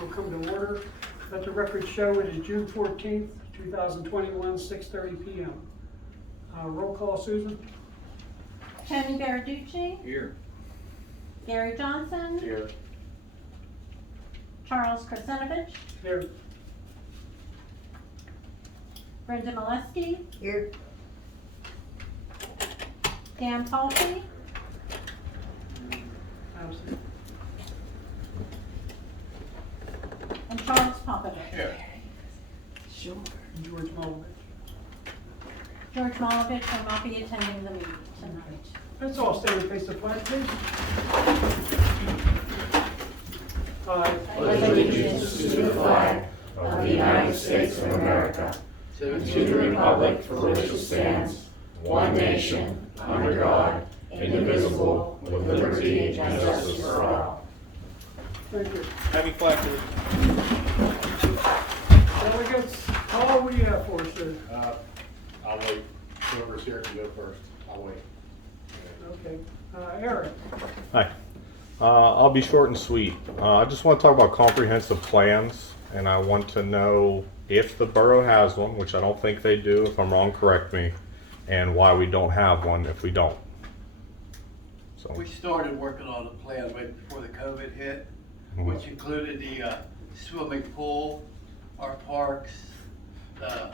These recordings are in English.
will come to order. Let the record show it is June 14th, 2021, 6:30 p.m. Roll call, Susan. Tony Baraducci, Here. Gary Johnson, Here. Charles Krasanovich, Here. Brenda Molesky, Here. Dan Palfrey, Absent. and Charles Popovich. Here. Sure. George Molovich. George Molovich will not be attending the meeting tonight. Let's all stand and face the flag, please. I pledge allegiance to the flag of the United States of America, and to the republic for which it stands, one nation, under God, indivisible, with liberty and justice for all. Thank you. Happy Flag Day. Delegates, all we have for us, sir. I'll wait. Whoever's here can go first. I'll wait. Okay. Eric. Hi. I'll be short and sweet. I just want to talk about comprehensive plans, and I want to know if the borough has one, which I don't think they do. If I'm wrong, correct me, and why we don't have one if we don't. So, We started working on a plan right before the COVID hit, which included the swimming pool, our parks, the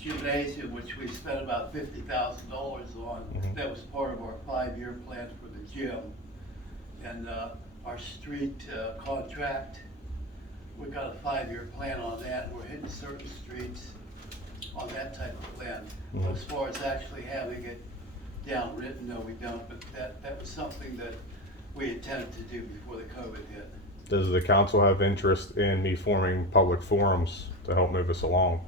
gymnasium, which we spent about $50,000 on. That was part of our 5-year plan for the gym. And our street contract, we got a 5-year plan on that, and we're hitting certain streets on that type of plan. But as far as actually having it down written, no, we don't, but that was something that we intended to do before the COVID hit. does the council have interest in me forming public forums to help move us along?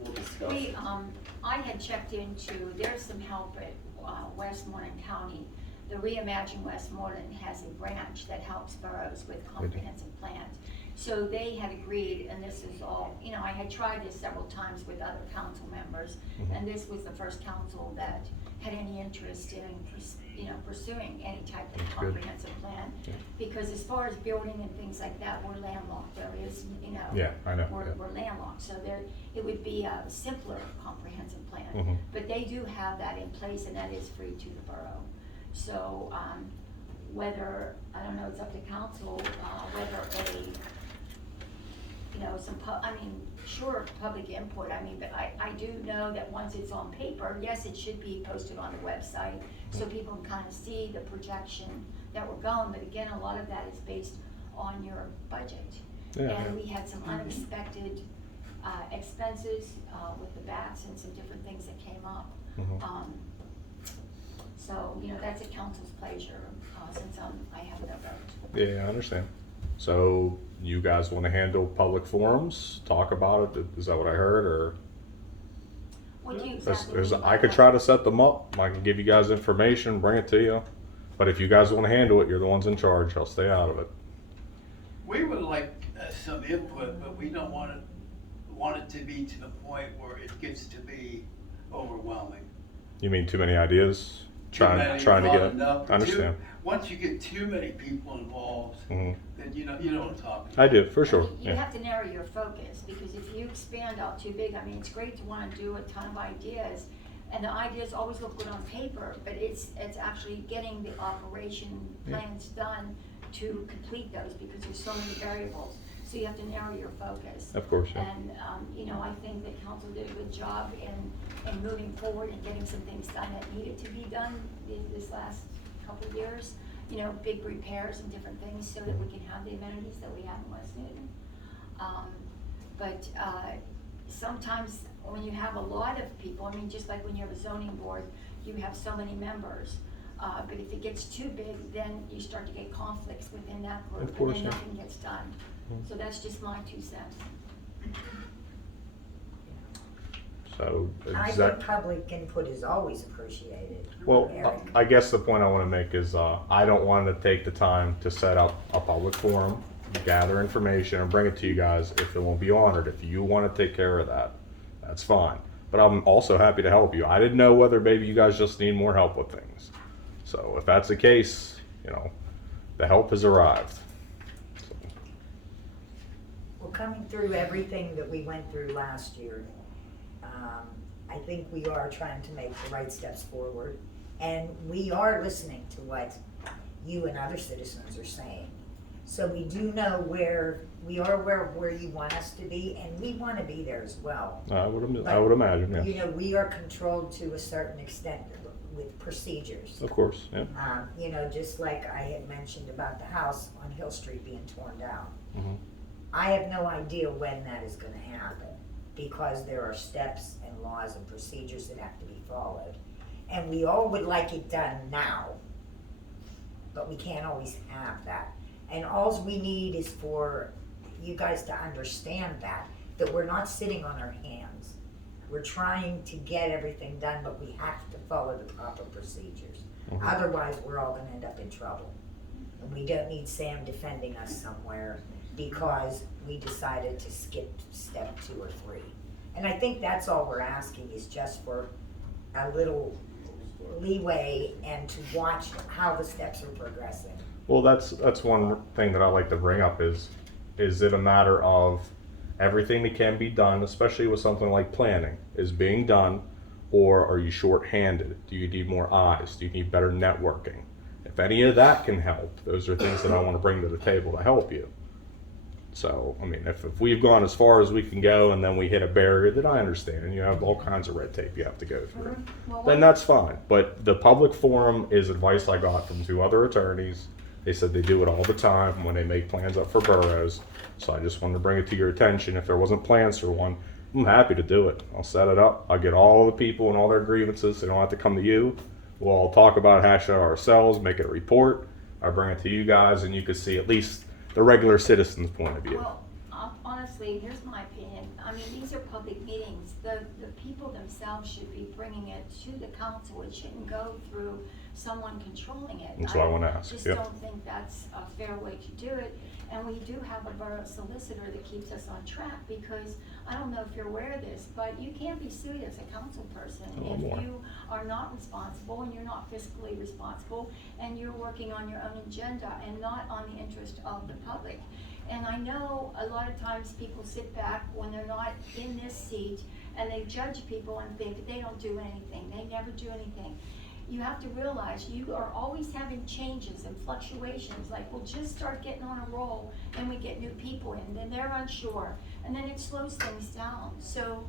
We'll discuss. I had checked into, there's some help at Westmoreland County. The Reimagine Westmoreland has a branch that helps boroughs with comprehensive plans. So they had agreed, and this is all, I had tried this several times with other council members, and this was the first council that had any interest in, pursuing any type of That's good. comprehensive plan. Because as far as building and things like that, we're landlocked. There is, Yeah, I know. we're landlocked, so it would be a simpler comprehensive plan. Mhm. But they do have that in place, and that is free to the borough. So, whether, I don't know, it's up to council, whether sure, public input, but I do know that once it's on paper, yes, it should be posted on the website, so people can kind of see the projection that we're going, but again, a lot of that is based on your budget. Yeah, And yeah. we had some unexpected expenses with the bats and some different things that came up. So, that's at council's pleasure, since I have no vote. Yeah, I understand. So you guys want to handle public forums, talk about it? Is that what I heard, or? What do you There's- exactly there's- mean by I could that? try to set them up. I can give you guys information, bring it to you. But if you guys want to handle it, you're the ones in charge. I'll stay out of it. We would like some input, but we don't want it to be to the point where it gets to be overwhelming. You mean too many ideas? Too Trying many, to not get it. enough. I understand. Once you get too many people involved, Mhm. then you know what I'm talking about. I do, for sure. You Yeah. have to narrow your focus, because if you expand out too big, it's great to want to do a ton of ideas, and the ideas always look good on paper, but it's actually getting the operation plans done to complete those, because there's so many variables. So you have to narrow your focus. Of course, yeah. And, I think that council did a good job in moving forward and getting some things done that needed to be done this last couple of years. Big repairs and different things, so that we can have the amenities that we have in West Newton. But sometimes when you have a lot of people, just like when you have a zoning board, you have so many members. But if it gets too big, then you start to get conflicts within that group, Of course, and then yeah. nothing gets done. So that's just my 2 cents. So, I exact. think public input is always appreciated. Well, Eric. I guess the point I want to make is I don't want to take the time to set up a public forum, gather information, and bring it to you guys if it won't be honored. If you want to take care of that, that's fine. But I'm also happy to help you. I didn't know whether maybe you guys just need more help with things. So if that's the case, you know, the help has arrived. So, Well, coming through everything that we went through last year, I think we are trying to make the right steps forward. And we are listening to what you and other citizens are saying. So we do know we are aware of where you want us to be, and we want to be there as well. I would imagine, yeah. You know, we are controlled to a certain extent with procedures. Of course, yeah. You know, just like I had mentioned about the house on Hill Street being torn down. Mhm. I have no idea when that is gonna happen, because there are steps and laws and procedures that have to be followed. And we all would like it done now, but we can't always have that. And alls we need is for you guys to understand that we're not sitting on our hands. We're trying to get everything done, but we have to follow the proper procedures. Mhm. Otherwise, we're all gonna end up in trouble. And we don't need Sam defending us somewhere because we decided to skip step 2 or 3. And I think that's all we're asking, is just for a little leeway and to watch how the steps are progressing. Well, that's one thing that I like to bring up is it a matter of everything that can be done, especially with something like planning, is being done, or are you short-handed? Do you need more eyes? Do you need better networking? If any of that can help, those are things that I want to bring to the table to help you. So, I mean, if we've gone as far as we can go and then we hit a barrier that I understand, you have all kinds of red tape you have to go through, Well, then that's fine. But the public forum is advice I got from 2 other attorneys. They said they do it all the time when they make plans up for boroughs. So I just wanted to bring it to your attention. If there wasn't plans for one, I'm happy to do it. I'll set it up. I'll get all the people and all their grievances. They don't have to come to you. We'll all talk about, hash it out ourselves, make it a report. I bring it to you guys, and you can see at least the regular citizen's point of view. Well, honestly, here's my opinion. I mean, these are public meetings. The people themselves should be bringing it to the council. It shouldn't go through someone controlling it. That's what I wanna ask, just yeah. don't think that's a fair way to do it. And we do have a borough solicitor that keeps us on track, because I don't know if you're aware of this, but you can't be sued as a council person Oh, if boy. you are not responsible and you're not fiscally responsible and you're working on your own agenda and not on the interest of the public. And I know a lot of times people sit back when they're not in this seat and they judge people and think they don't do anything, they never do anything. You have to realize you are always having changes and fluctuations, like we'll just start getting on a roll and we get new people in, then they're unsure, and then it slows things down. So,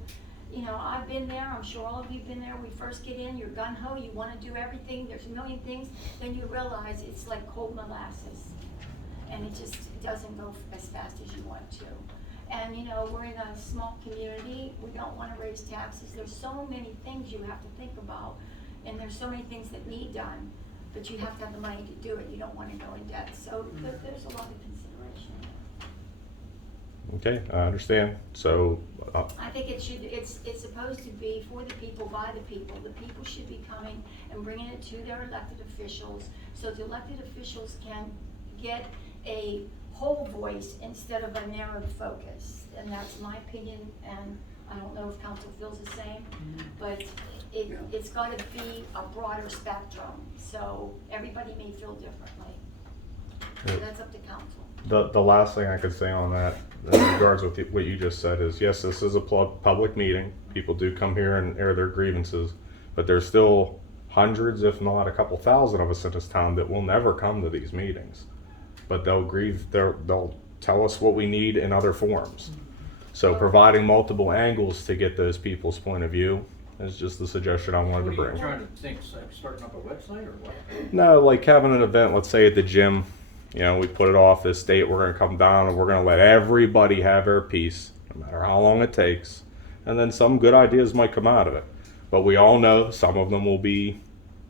you know, I've been there, I'm sure all of you've been there. We first get in, you're gung-ho, you wanna do everything, there's a million things, then you realize it's like cold molasses. And it just doesn't go as fast as you want to. And you know, we're in a small community, we don't wanna raise taxes, there's so many things you have to think about. And there's so many things that need done, but you have to have the money to do it. You don't want to go in debt. So there's a lot of consideration. Okay, I understand. So, I think it's supposed to be for the people, by the people. The people should be coming and bringing it to their elected officials, so the elected officials can get a whole voice instead of a narrowed focus. And that's my opinion, and I don't know if council feels the same, but it's got to be a broader spectrum, so everybody may feel differently. So that's up to council. the last thing I could say on that, in regards with what you just said, is yes, this is a public meeting. People do come here and air their grievances, but there's still hundreds, if not a couple thousand of us in this town that will never come to these meetings. But they'll tell us what we need in other forms. So providing multiple angles to get those people's point of view is just the suggestion I wanted to What are you bring. trying to think, starting up a website or what? No, like having an event, let's say at the gym, you know, we put it off this date, we're gonna come down and we're gonna let everybody have their piece, no matter how long it takes. And then some good ideas might come out of it. But we all know some of them will be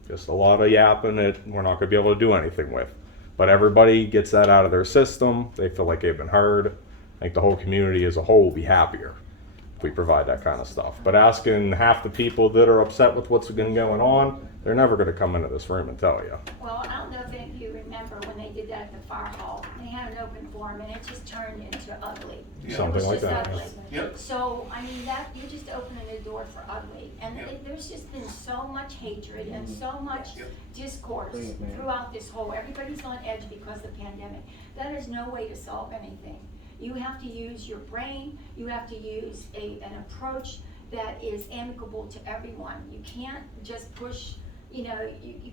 just a lot of yapping that we're not gonna be able to do anything with. But everybody gets that out of their system, they feel like they've been heard. I think the whole community as a whole will be happier if we provide that kind of stuff. But asking half the people that are upset with what's been going on They're never gonna come into this room and tell you. Well, I don't know if any of you remember when they did that at the fire hall. They had an open forum and it just turned into ugly. Yeah. Something It like was just that. ugly. Yep. So, I mean, that, you're just opening the door for ugly. And Yep. there's just been so much hatred and so much Yep. discourse Bring it, man. throughout this whole, everybody's on edge because of the pandemic. That is no way to solve anything. You have to use your brain, you have to use an approach that is amicable to everyone. You can't just push, you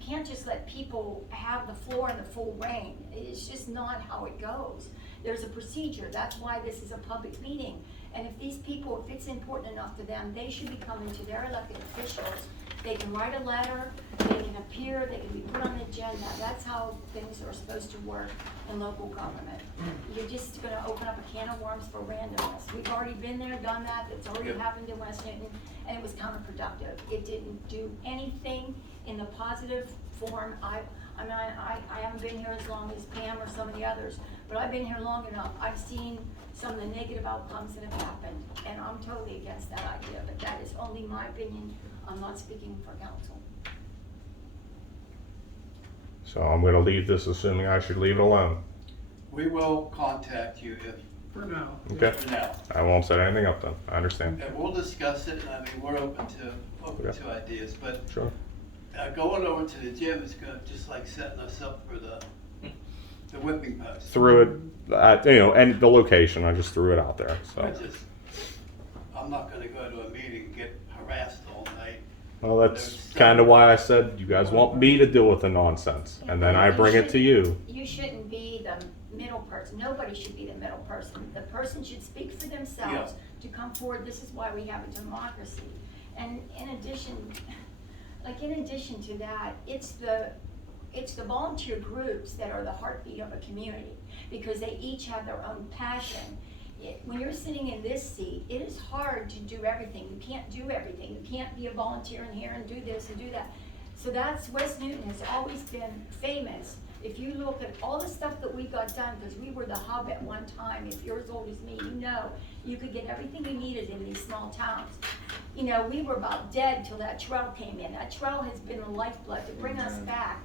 can't just let people have the floor and the full reign. It's just not how it goes. There's a procedure, that's why this is a public meeting. And if these people, if it's important enough to them, they should be coming to their elected officials. They can write a letter, they can appear, they can be put on the agenda. That's how things are supposed to work in local government. You're just gonna open up a can of worms for randomness. We've already been there, done that, that's already Yep. happened in West Newton, and it was counterproductive. It didn't do anything in the positive form. I haven't been here as long as Pam or some of the others, but I've been here long enough. I've seen some of the negative outcomes that have happened, and I'm totally against that idea, but that is only my opinion. I'm not speaking for council. So I'm gonna leave this assuming I should leave it alone. We will contact you For now. Okay? for now. I won't set anything up then. I understand. And we'll discuss it, and I mean, we're open Okay. to ideas, but Sure. going over to the gym is gonna, just like setting us up for the whipping post. Threw it, and the location, I just threw it out there, so. I'm not gonna go to a meeting and get harassed all night. Well, that's kind of why I said you guys want me to deal with the nonsense, and then I bring it to you. You shouldn't be the middle person. Nobody should be the middle person. The person should speak for themselves to come forward. This is why we have a democracy. And in addition to that, it's the volunteer groups that are the heartbeat of a community, because they each have their own passion. When you're sitting in this seat, it is hard to do everything. You can't do everything. You can't be a volunteer in here and do this and do that. So that's, West Newton has always been famous. If you look at all the stuff that we got done, because we were the hub at one time, if you're as old as me, you could get everything you needed in these small towns. We were about dead till that trail came in. That trail has been the lifeblood to bring us back,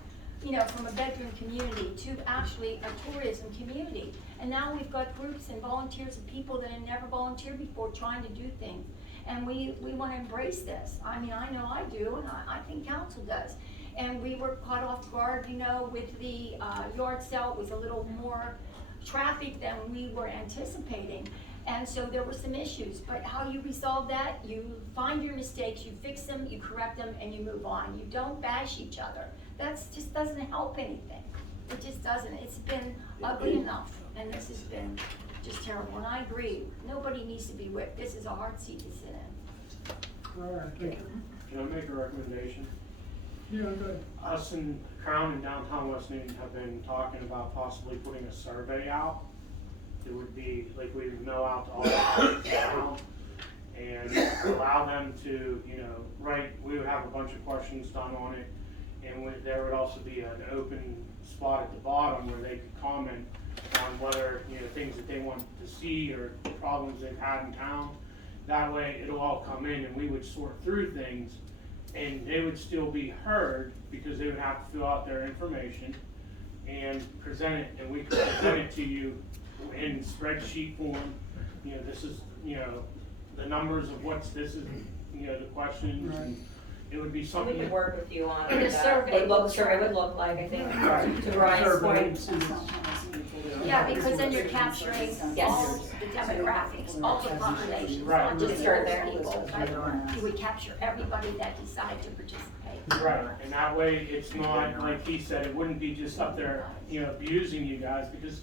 from a bedroom community to actually a tourism community. And now we've got groups and volunteers and people that have never volunteered before trying to do things. And we want to embrace this. I mean, I know I do, and I think council does. And we were caught off guard, with the yard sale. It was a little more traffic than we were anticipating. And so there were some issues, but how you resolve that, you find your mistakes, you fix them, you correct them, and you move on. You don't bash each other. That just doesn't help anything. It just doesn't. It's been ugly enough, and this has been just terrible. And I agree, nobody needs to be whipped. This is a hard seat to sit in. All right, thank you. Can I make a recommendation? Yeah, go ahead. Us and Crown and downtown West Newton have been talking about possibly putting a survey out. It would be, like, we would mail out to all the houses in town and allow them to, we would have a bunch of questions done on it. And there would also be an open spot at the bottom where they could comment on whether, things that they want to see or problems they've had in town. That way, it'll all come in and we would sort through things, and they would still be heard because they would have to fill out their information and present it, and we could present it to you in spreadsheet form. This is, the numbers of this is, the questions, and it would be We something. could work with you on And a survey. what the survey would look like, I think, to Brian's point. Yeah, because then you're capturing Yes. all the demographics, all the populations, Right. not just Start certain there. people, but you would capture everybody that decided to participate. Right, and that way, it's not, like he said, it wouldn't be just up there, abusing you guys, because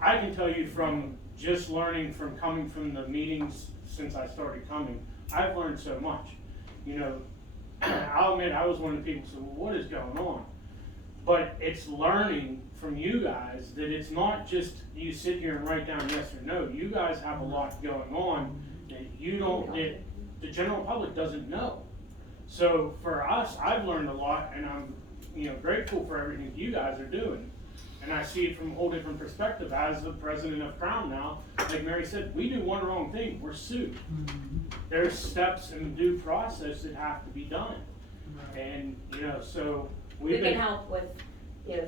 I can tell you from just learning from coming from the meetings since I started coming, I've learned so much. I'll admit, I was one of the people who said, well, what is going on? But it's learning from you guys that it's not just you sit here and write down yes or no. You guys have a lot going on that that the general public doesn't know. So for us, I've learned a lot, and I'm grateful for everything you guys are doing. And I see it from a whole different perspective as the president of Crown now. Like Mary said, we do one wrong thing, we're sued. There's steps and due process that have to be done. And, so We we've can been, help with,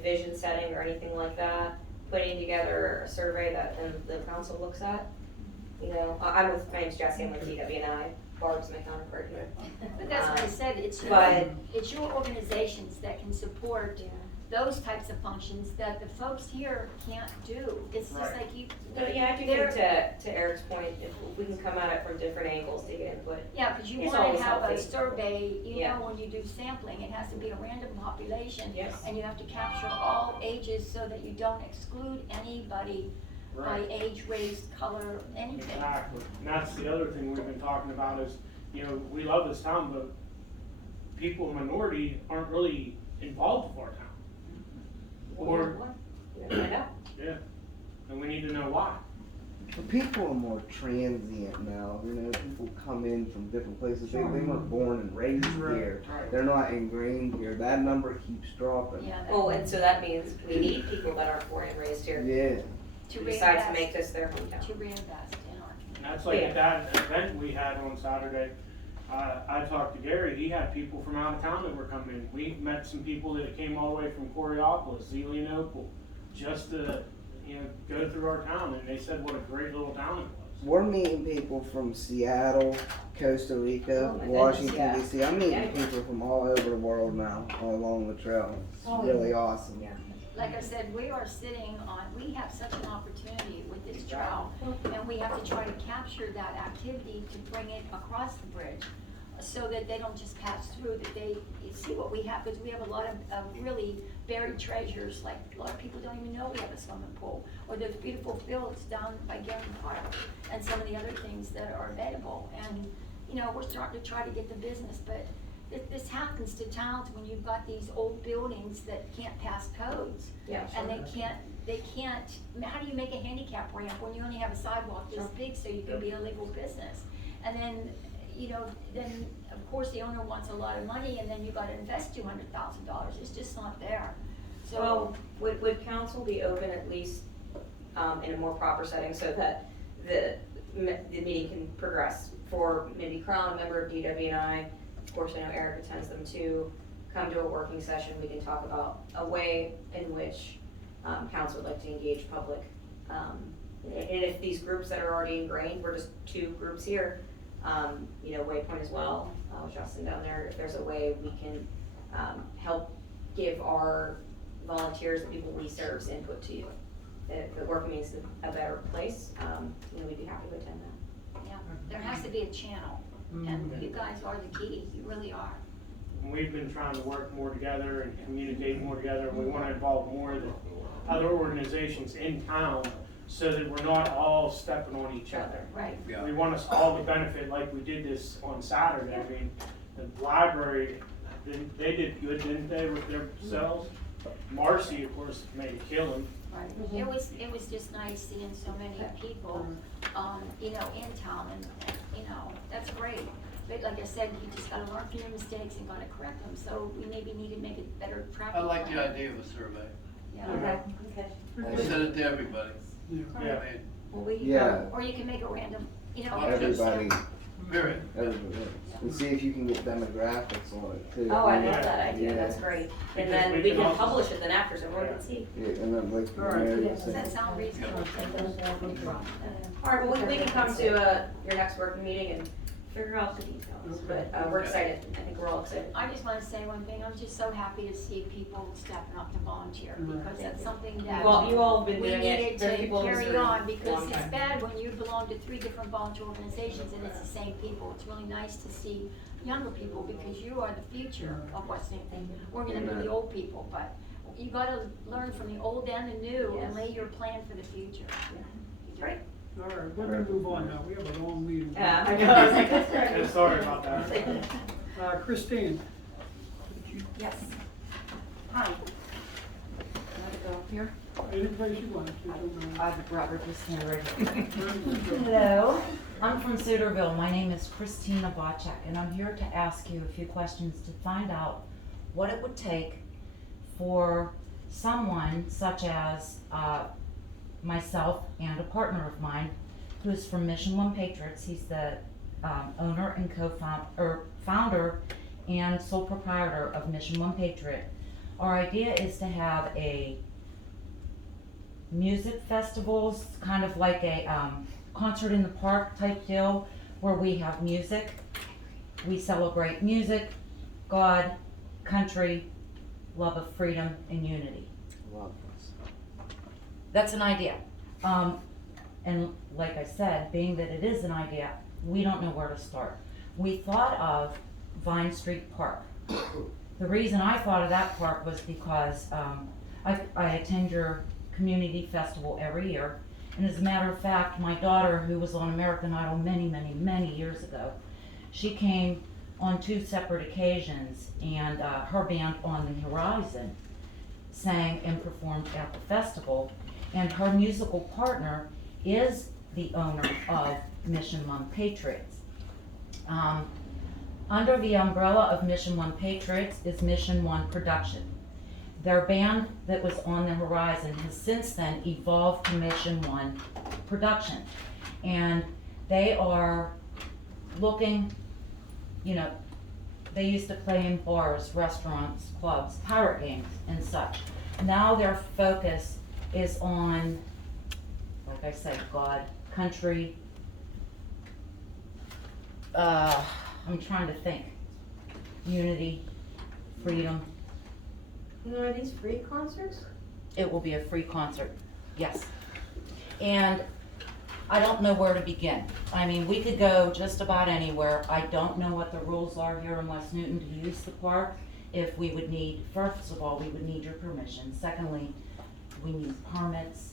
vision setting or anything like that, putting together a survey that then the council looks at. My name's Jesse, I'm with DWNI, Barb's my counterpart here. But that's what I said, But- it's your organizations that can support those types of functions that the folks here can't do. It's just Right. like you. No, yeah, I do think to Eric's point, if we can come at it from different angles to get input. Yeah, because you It's wanna always have a healthy. survey, Yeah. when you do sampling, it has to be a random population. Yes. And you have to capture all ages so that you don't exclude anybody by right, age, race, color, anything. exactly. And that's the other thing we've been talking about is, we love this town, but people in minority aren't really involved with our town. Or, Find out. yeah, and we need to know why. But people are more transient now. People come in from different places. They weren't born and raised here. Right. They're not ingrained here. That number keeps dropping. Yeah. Oh, and so that means we need people that are born and raised here Yeah. To to decide to reinvest, make this their hometown. to reinvest in our community. And that's like Yeah. at that event we had on Saturday. I talked to Gary, he had people from out of town that were coming in. We met some people that came all the way from Coriopolis, Zelienople, just to, go through our town, and they said what a great little town it was. We're meeting people from Seattle, Costa Rica, Oh my goodness, Washington, yeah. D.C. I'm meeting Yeah. people from all over the world now, all along the trail. It's Oh, really awesome. Yeah. Like I said, we are sitting on, we have such an opportunity with this trail, and we have to try to capture that activity to bring it across the bridge, so that they don't just pass through, that they see what we have, because we have a lot of really buried treasures, like a lot of people don't even know we have a swimming pool, or there's beautiful fields down by Gary Park, and some of the other things that are available, and, we're starting to try to get the business, but this happens to towns when you've got these old buildings that can't pass codes. Yeah, And sure. they can't, how do you make a handicap ramp when you only have a sidewalk this Sure. big so you can be a legal business? And then, then of course the owner wants a lot of money and then you gotta invest $200,000, it's just not there. So, Well, would council be open at least, in a more proper setting so that the meeting can progress for maybe Crown, a member of DWNI, of course I know Eric attends them too, come to a working session, we can talk about a way in which, council would like to engage public. And if these groups that are already ingrained, we're just two groups here, Waypoint as well, Justin down there, if there's a way we can, help give our volunteers, the people we serve, input to you. If the work means a better place, we'd be happy to attend that. yeah, there has to be a channel, and you guys are the key, you really are. And we've been trying to work more together and communicate more together, and we wanna involve more of the other organizations in town so that we're not all stepping on each other. Right. We want us all to benefit like we did this on Saturday. I mean, the library, they did good, didn't they, with their cells? Marcy, of course, made a killing. Right. It was just nice seeing so many people, in town, and, that's great. But like I said, you just gotta learn from your mistakes and gotta correct them, so we maybe need to make a better traffic I like the plan. idea of a survey. Yeah. Okay. I send it to everybody. Yeah. I mean, Well, we, Yeah, Or you can make a random, everybody, period. everybody. And see if you can get demographics on it too. oh, I love that idea, Yeah. that's great. Because And then we we can can also- publish it then after, so everyone can see. Yeah, and then like All right. Mary Does said, that sound reasonable? All right, well, we can come to, your next working meeting and figure out the details, but, we're excited, I think we're all excited. I just wanna say one thing, I'm just so happy to see people stepping up to volunteer, because that's something that Well, you all have been we doing it, needed there's to people in this carry room on, a because long it's time. bad when you belong to 3 different volunteer organizations and it's the same people. It's really nice to see younger people, because you are the future of West Newton. We're gonna be the old people, but you gotta learn from the old and the new and lay your plan for the future. Great. All right, we're gonna move on now, we have a long meeting. Yeah, I know, I was like, that's Yeah, right. sorry about that. Christine, Yes. Hi. Here? any place you want, you don't know. I'd rather just stand right here. Hello, I'm from Cedarville. My name is Christina Bocek, and I'm here to ask you a few questions to find out what it would take for someone such as myself and a partner of mine who is from Mission One Patriots. He's the owner and founder and sole proprietor of Mission One Patriot. Our idea is to have a music festivals, kind of like a concert in the park type deal, where we have music. We celebrate music, God, country, love of freedom, and unity. Love this. That's an idea. And like I said, being that it is an idea, we don't know where to start. We thought of Vine Street Park. The reason I thought of that park was because I attend your community festival every year. And as a matter of fact, my daughter, who was on American Idol many years ago, she came on 2 separate occasions, and her band On the Horizon sang and performed at the festival. And her musical partner is the owner of Mission One Patriots. Under the umbrella of Mission One Patriots is Mission One Production. Their band that was On the Horizon has since then evolved to Mission One Production. And they are looking, you know, they used to play in bars, restaurants, clubs, pirate games, and such. Now their focus is on, like I said, God, country. I'm trying to think. Unity, freedom. And are these free concerts? It will be a free concert, yes. And I don't know where to begin. I mean, we could go just about anywhere. I don't know what the rules are here in West Newton to use the park. If we would need, first of all, we would need your permission. Secondly, we need permits,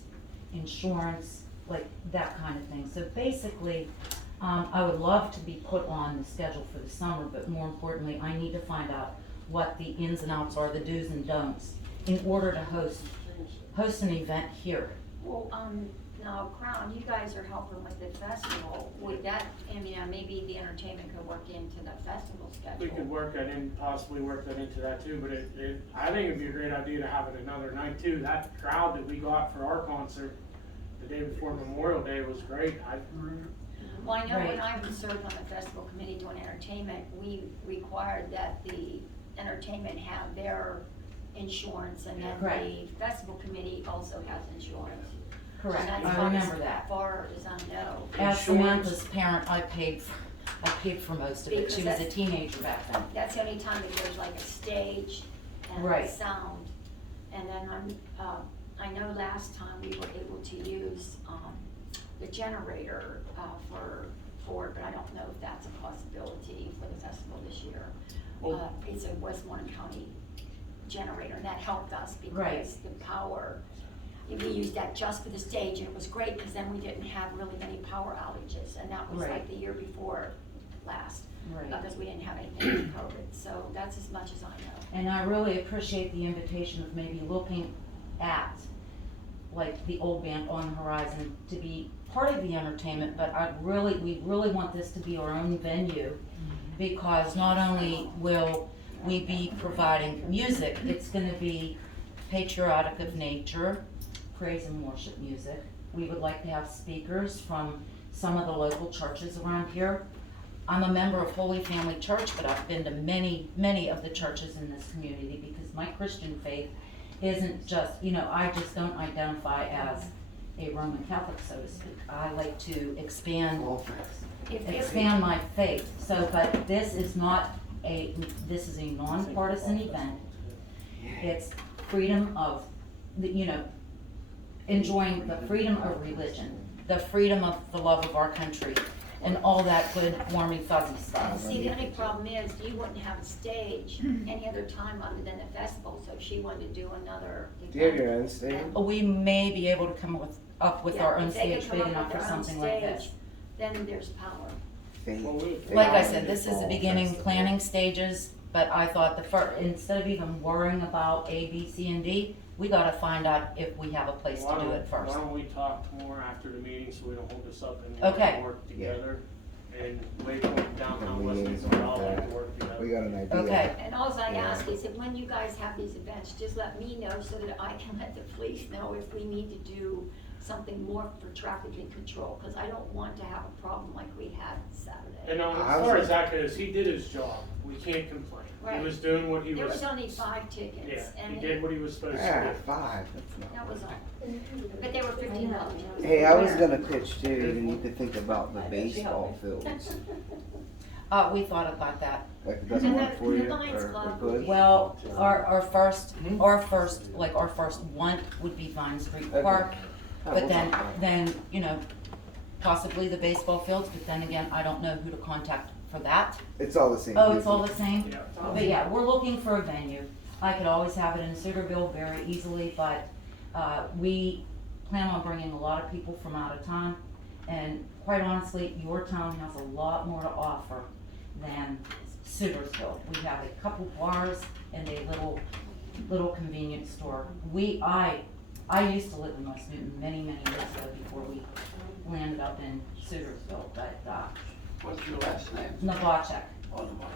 insurance, like that kind of thing. So basically, I would love to be put on the schedule for the summer, but more importantly, I need to find out what the ins and outs are, the do's and don'ts, in order to host an event here. Well, now Crown, you guys are helping with the festival. Would that, I mean, maybe the entertainment could work into the festival schedule? We could work that in, possibly work that into that too, but I think it'd be a great idea to have it another night too. That crowd that we got for our concert the day before Memorial Day was great. Well, I know when Right. I was served on the festival committee doing entertainment, we required that the entertainment have their insurance, and then Right. the festival committee also has insurance. Correct, And I remember that. As far as I know. As Samantha's parent, I paid for most of it. Because She was a that's- teenager back then. That's the only time that there's like a stage and Right. sound. And then I know last time we were able to use, the generator, for it, but I don't know if that's a possibility for the festival this year. It's a Westmoreland County generator, and that helped us Right. because the power, we used that just for the stage, and it was great because then we didn't have really many power outages, and that was Right. like the year before last. Right. Because we didn't have anything with COVID, so that's as much as I know. And I really appreciate the invitation of maybe looking at, like, the old band On the Horizon to be part of the entertainment, but we really want this to be our own venue, because not only will we be providing music, it's gonna be patriotic of nature, praise and worship music. We would like to have speakers from some of the local churches around here. I'm a member of Holy Family Church, but I've been to many of the churches in this community, because my Christian faith isn't just, I just don't identify as a Roman Catholic, so to speak. I like to expand my faith. So, but this is a nonpartisan event. It's freedom of, enjoying the freedom of religion, the freedom of the love of our country, and all that good, warmy, fuzzy stuff. See, the only problem is you wouldn't have a stage any other time other than the festival, so if she wanted to do another event. Do you have your own stage? We may be able to come up with our own If they could stage come big up enough with for their own something like this. stage, then there's power. Like I said, this is the beginning planning stages, but I thought instead of even worrying about A, B, C, and D, we gotta find out if we have a place to do it first. Why don't we talk more after the meeting so we don't hold this up and we Okay. can work together and wait for downtown West Newton, we all like to work together. We got an idea. Okay. And alls I ask is that when you guys have these events, just let me know so that I can let the police know if we need to do something more for traffic and control, because I don't want to have a problem like we had Saturday. And as far as that goes, he did his job. We can't complain. Right. He was doing what he There was. was only 5 tickets, Yeah, and he did what he was supposed Yeah, to do. 5, that's not. that was all. But they were $15. Hey, I was gonna pitch too, you need to think about the baseball fields. We thought about that. Like, it doesn't work for you, The Lions or Club. good? Well, our first want would be Vine Street Okay. Park, Oh, but we'll talk about it. then, you know, possibly the baseball fields, but then again, I don't know who to contact for that. It's all the same. Oh, it's all the same? Yeah, it's all- But yeah, we're looking for a venue. I could always have it in Cedarville very easily, but, we plan on bringing a lot of people from out of town. And quite honestly, your town has a lot more to offer than Cedarsville. We have a couple bars and a little convenience store. I used to live in West Newton many years ago before we landed up in Cedarsville, but, What's your last name? Novacek. Oh, the watch.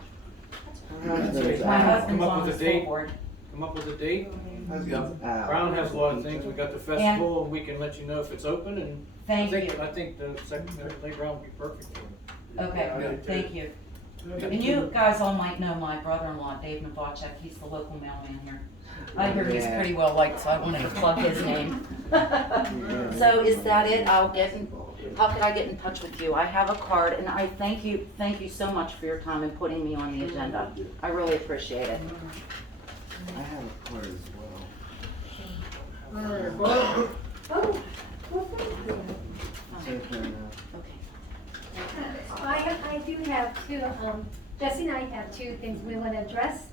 My husband's Come up on the with a school date. board. Come up with a date. Husband's out. Brown has a lot of things. We got the festival, and we can let you know if it's open, and Thank you. I think the second playground would be perfect for it. Okay, thank you. And you guys all might know my brother-in-law, Dave Novacek, he's the local mailman here. I hear he's Yeah. pretty well liked, so I wanted to plug his name. So is that it? How could I get in touch with you? I have a card, and I thank you so much for your time and putting me on the agenda. I really appreciate it. I have a card as well. All right, Bob, Oh, well, thank you. So, fair enough. Okay. I do have two, Jesse and I have two things we want to address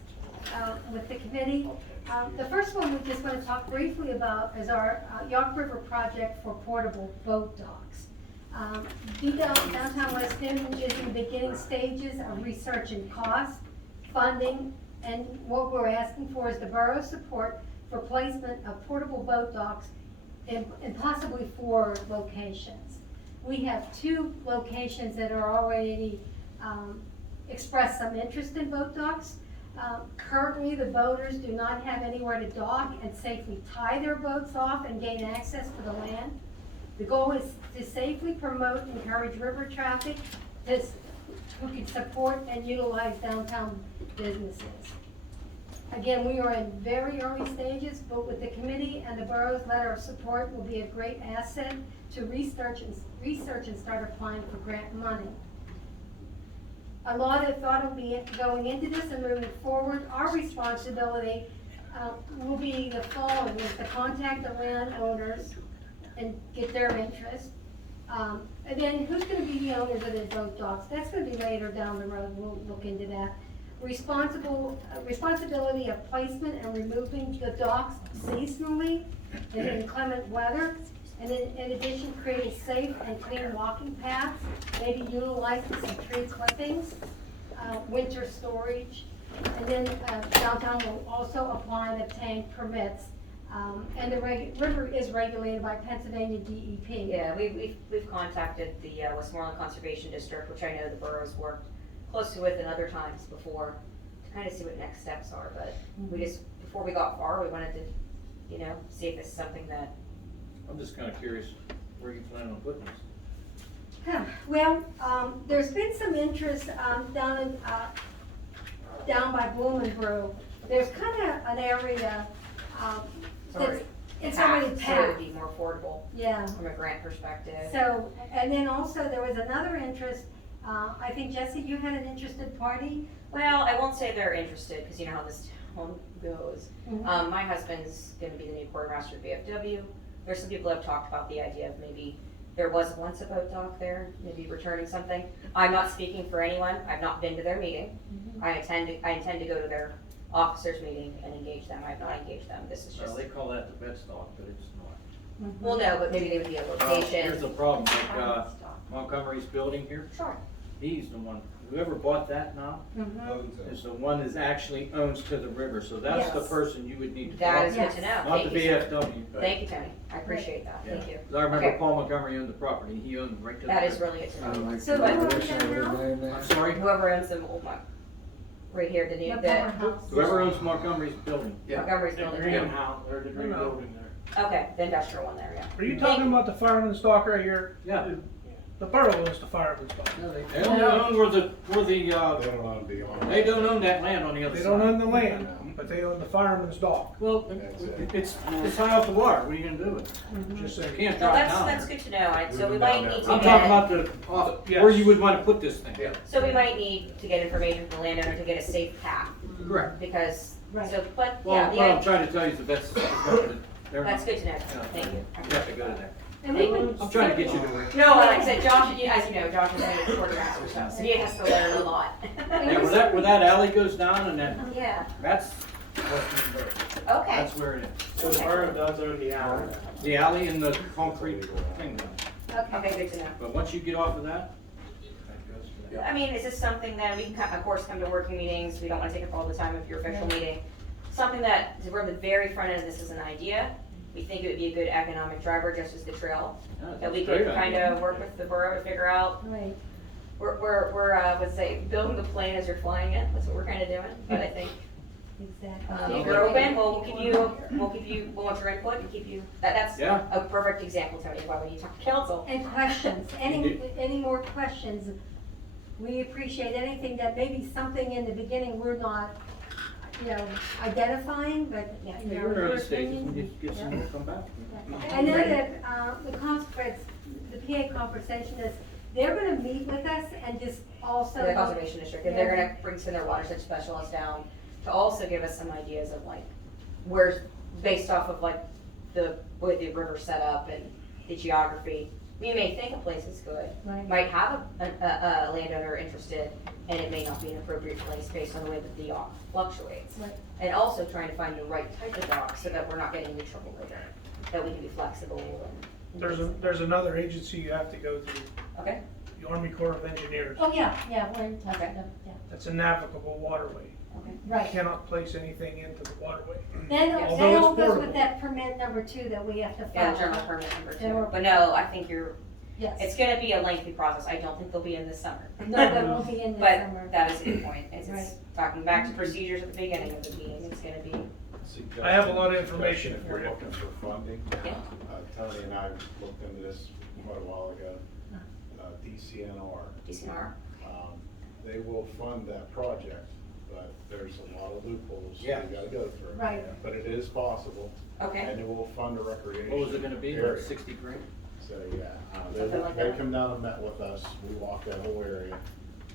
with the committee. The first one we just want to talk briefly about is our York River project for portable boat docks. Downtown West Newton is in the beginning stages of researching cost, funding, and what we're asking for is the borough's support for placement of portable boat docks in possibly 4 locations. We have 2 locations that are already expressed some interest in boat docks. Currently, the boaters do not have anywhere to dock and safely tie their boats off and gain access to the land. The goal is to safely promote and encourage river traffic who can support and utilize downtown businesses. Again, we are in very early stages, but with the committee and the borough's letter of support will be a great asset to research and start applying for grant money. A lot of thought will be going into this and moving forward. Our responsibility will be the following, is to contact the landowners and get their interest. And then who's gonna be the owners of the boat docks? That's gonna be later down the road, we'll look into that. Responsibility of placement and removing the docks seasonally and in inclement weather. And then in addition, create a safe and clean walking paths, maybe utilizing some tree clippings, winter storage. And then downtown will also apply and obtain permits. And the river is regulated by Pennsylvania DEP. Yeah, we've contacted the Westmoreland Conservation District, which I know the boroughs worked closely with in other times before, to kind of see what next steps are, but we just, before we got far, we wanted to, see if this is something that. I'm just kinda curious, where you plan on putting this? Well, there's been some interest down by Blumenbrook. There's kind of an area that's, it's already So it packed. would be more affordable Yeah. from a grant perspective. So, and then also there was another interest, I think Jesse, you had an interested party? Well, I won't say they're interested, because you know how this town goes. Mhm. My husband's gonna be the new quartermaster of VFW. There's some people that have talked about the idea of maybe, there was once a boat dock there, maybe returning something. I'm not speaking for anyone, I've not been to their meeting. Mhm. I intend to go to their officers meeting and engage them, I have not engaged them, this is Well, just, they call that the vet stock, but it's not. well, no, but maybe they would be a location. Here's the problem, like, Montgomery's building here, Sure. he's the one, whoever bought that now, Mhm. is the one that actually owns to the river, so that's the Yes. person you would need to That talk is to. good to know, Not thank the you, sir. VFW. Thank you, Tony, I appreciate that, Yeah. thank you. 'Cause I remember Okay. Paul Montgomery owned the property, he owned right to the That is river. really good to know. So who owns that now? I'm sorry, Whoever owns them, right here, the new, The the powerhouse. whoever owns Montgomery's building. Yeah. Montgomery's The building. green house, or the green No. building there. Okay, the industrial one there, yeah. Are you talking about the fireman's dock right here? Yeah. The borough owns the fireman's dock. They don't own where the, They don't own beyond. they don't own that land on the other They side. don't own the land, but they own the fireman's dock. Well, it's high off the water, what are you gonna do with it? Just You saying. can't No, drive that's down good to know, so we Moving might down need that to road. I'm get. talking about the, where you would wanna put this thing. Yeah. So we might need to get information from the landowner to get a safe path, Correct. because, Right. so, but, Well, yeah, what I'm the, trying to tell you is that that's good to know, thank you. You have to go to that. And we would. I'm trying to get you to where. No, like I said, Josh, as you know, Josh is a quartermaster, so he has to learn a lot. Yeah, where that alley goes down and then, Yeah, that's West Main Borough. okay, That's where it is. So the borough does own the alley. The alley and the concrete thing down. okay, good to know. But once you get off of that, that goes to that. I mean, is this something that we can, of course, come to working meetings, we don't wanna take up all the time of your official meeting. Something that, we're at the very front end of this as an idea, we think it would be a good economic driver, just as the trail. Yeah, That that's we a great could kind idea. of work with the borough to figure out, Right. let's say, building the plane as you're flying it, that's what we're kinda doing, but I think, Exactly. if you're open, we'll want your input and keep you, that's Yeah. a perfect example, Tony, of why we need to talk to council. And questions, any more questions? We appreciate anything that maybe something in the beginning we're not, identifying, but, Yeah, you're in your early stages, opinion. when you get some more, come back. I know that, the conference, the PA conversationists, they're gonna meet with us and just also. The conservation district, and they're gonna bring some of their watershed specialists down to also give us some ideas of like, where's, based off of like the way the river's set up and the geography. We may think a place is good, Right. might have a landowner interested, and it may not be an appropriate place based on the way that the dock fluctuates. Right. And also trying to find the right type of dock so that we're not getting into trouble later, that we can be flexible and. There's another agency you have to go through, Okay, the Army Corps of Engineers. Oh, yeah, we're in touch with Okay. them, yeah. That's a navigable waterway. okay. You Right. cannot place anything into the waterway. Then, Yes. that Although it's all goes portable. with that permit number 2 that we have to follow. Yeah, general permit number General- 2, but no, I think it's Yes. gonna be a lengthy process, I don't think they'll be in this summer. No, that won't be in this But summer. that is a good point, it's Right. talking back to procedures at the beginning of the meeting, it's gonna be, I have a lot of information If for you're you. looking for funding, Yeah. Tony and I looked into this quite a while ago. DCNR, DCNR. they will fund that project, but there's a lot of loopholes you Yeah. gotta go through. Right. But it is possible, Okay, and it will fund a recreation. What was it gonna be, area. 60 grand? So, yeah, Something like they that. come down and met with us, we walked that whole area,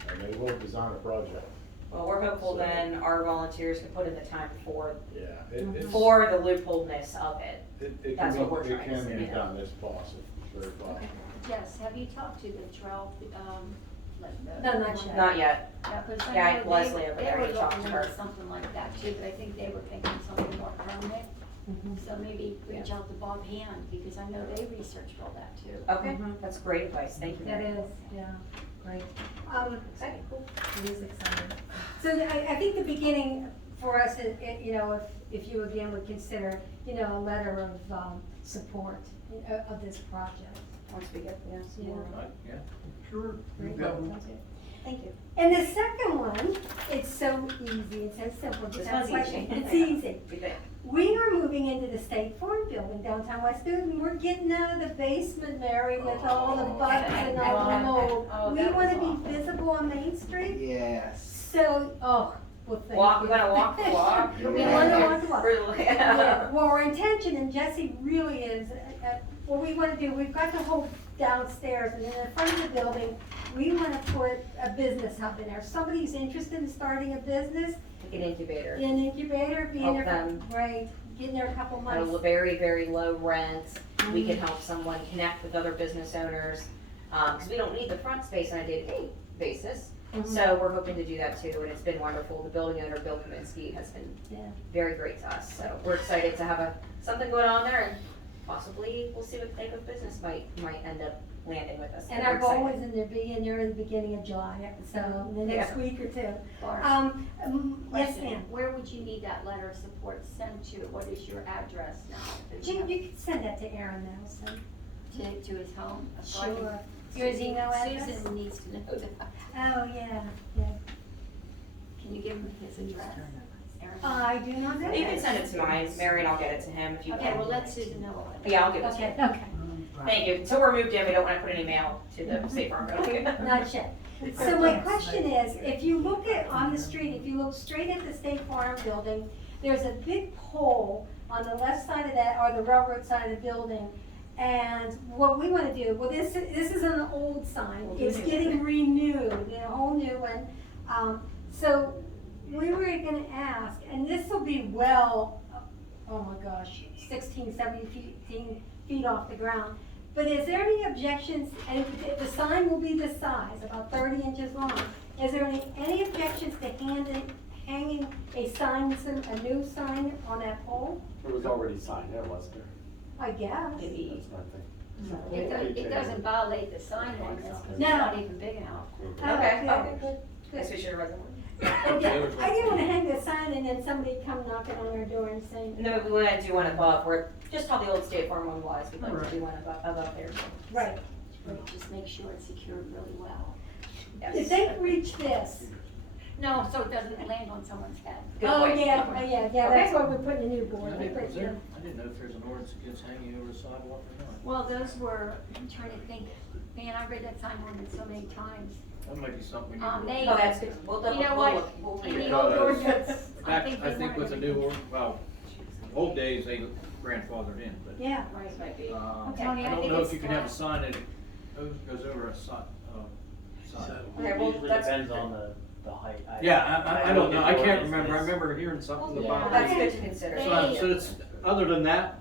and they will design a project. well, we're hopeful So- then our volunteers can put in the time for, Yeah, it's. for the loopholeness of it. It That's can what we're be, it trying to can say, be yeah. done, it's possible, very possible. Yes, have you talked to the trail, like the? No, not yet. Not yet, Yeah, 'cause I Yeah, know Leslie over there, They he were talked looking to her. into something like that too, but I think they were thinking something more permanent. Mhm. So maybe reach out to Bob Hand, because I know they researched all that too. okay, Mhm. that's great advice, thank you. That Mary. is, yeah, great. Exciting, cool. It is exciting. So I think the beginning for us, if you again would consider, a letter of support of this project. Once we get, yeah, some Yeah. more. Right, yeah. Sure. Great. Yeah. Sounds good. Thank you. And the second one, it's so easy, it's so simple. This That's one's why- easy. It's easy. Good thing. We are moving into the State Farm Building downtown West Newton. We're getting out of the basement, Mary, with all the bugs and all the mold. Oh, We that was wanna awful. be visible on Main Street, Yes. so, well, thank Walk, you. we're gonna walk the walk. We wanna walk the walk. Really? Yeah, well, our intention, and Jesse really is, what we wanna do, we've got the whole downstairs, and in the front of the building, we wanna put a business hub in there. If somebody's interested in starting a business, Like an incubator. an incubator, be in Help there, them. right, get in there a couple At a months. very, very low rent, we Mm-hmm. can help someone connect with other business owners, because we don't need the front space on a day-to-day basis. Mhm. So we're hoping to do that too, and it's been wonderful. The building owner, Bill Kaminsky, has been Yeah. very great to us, so we're excited to have something going on there, and possibly we'll see what type of business might end up landing with us. And We're our goal excited. is to be in there in the beginning of July, so in the next Yeah. week or two. Barb, Yes, question, ma'am. where would you need that letter of support sent to? What is your address now? that you Jim, you can send that to Aaron Nelson. have to his home? So I can- Sure. Your email address? Susan needs to know that. Oh, yeah. Can you give him his address? Karen? I do not know. You can that. send it to mine, Mary, and I'll get it to him if you Okay, want. well, let Susan know. Yeah, I'll give it to Okay, you. okay, Thank you. Until we're moved in, we don't wanna put any mail to the State Farm building. not yet. So my question is, if you look at, on the street, if you look straight at the State Farm building, there's a big pole on the left side of that, or the railroad side of the building. And what we wanna do, well, this is an old sign, it's getting renewed, a whole new one. So we were gonna ask, and this will be well, oh my gosh, 16, 17 feet off the ground. But is there any objections, and the sign will be this size, about 30 inches long. Is there any objections to hanging a sign, a new sign on that pole? It was already signed there, wasn't there? I guess. Maybe. That's my thing. It doesn't violate the sign ordinance, because it's No. not even big enough. Okay, good, okay. good, Guess good. we should have read them. Okay, I didn't wanna hang the sign and then somebody come knocking on our door and saying. No, we wanna do one above, where, just how the old State Farm one was, we'd like to do one above there. Right. Just make sure it's secured really well. If they reach this, No, so it doesn't land on someone's head. Good oh, point. yeah, that's Okay. why we're putting a new board. I We didn't, put was there, the- I didn't know if there's an ordinance against hanging over the sidewalk or not. Well, those were, I'm trying to think, man, I read that sign ordinance so many times. That might be something we need to. They, Oh, that's good. We'll double, you know we'll what, look, we'll in read it. the old ordinance, I Back, think I they think wanted with the to- new, well, old days, they grandfathered in, but, Yeah. Right, might be. Okay, I I don't think know it's if you can have a flat. sign that goes over a sign. Okay, well, Usually that's depends good. on the height. Yeah, I don't know, I can't It's- remember, I remember hearing something Yeah. about. That's good to consider. So it's, other than that,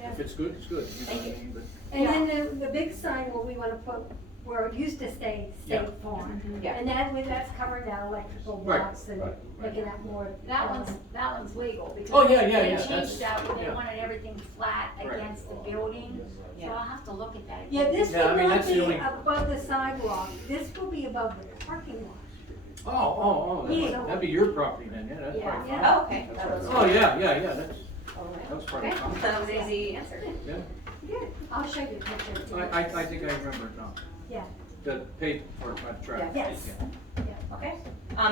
Yeah. if it's good, it's good. You know Thank what I you. mean? But- And then the big sign where we wanna put, where it used to stay Yeah. State Farm. Yeah. And that's covering that electrical Right, box and right, making that more. That one's legal, because Oh, yeah, they that's- changed that when they yeah. wanted everything flat Right. against the building. So Yeah. I'll have to look at that. Yeah, this Yeah, I will mean, not that's the be only- above the sidewalk, this will be above the parking lot. Oh, Yeah. that'd be your property then, yeah, that's Yeah. probably fine. Oh, okay. That was- Oh, yeah, that's, Oh, right. that's probably Okay, fine. that was easy answer. Yeah, Good, I'll show you a picture. I think I remember it now. Yeah. The paid part by the track. Yes. Okay.